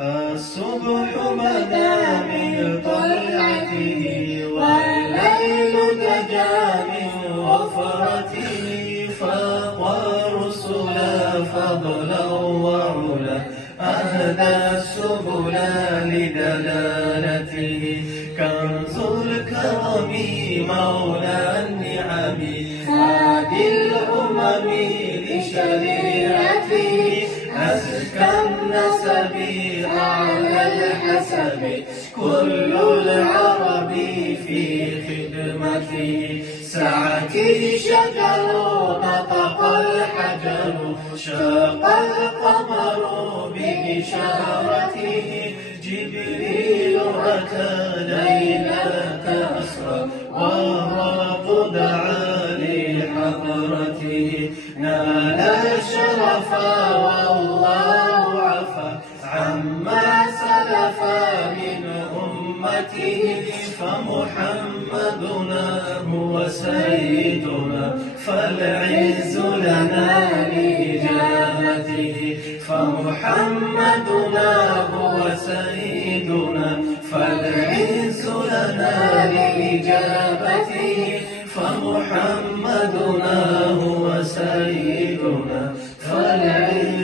الصبح بدا من طلعته والليل دجى من غفرته فاقوى الرسل فضلا وعلا أهدى السبل لدلالته كنز الكرم مولى النعم هادي الأمم لشريعته أزكى النسب أعلى الحسب كل العرب في خدمته سعتي شجر نطق الحجر شاق القمر بإشارته جبريل أتى ليلة أسرى والرب دعا لحضرته نال شرفا والله عفا عما سلف من أمته فمحمدنا هو سيدنا فالعز لنا لإجابته فمحمدنا هو سيدنا فالعز لنا لإجابته فمحمدنا هو سيدنا فالعز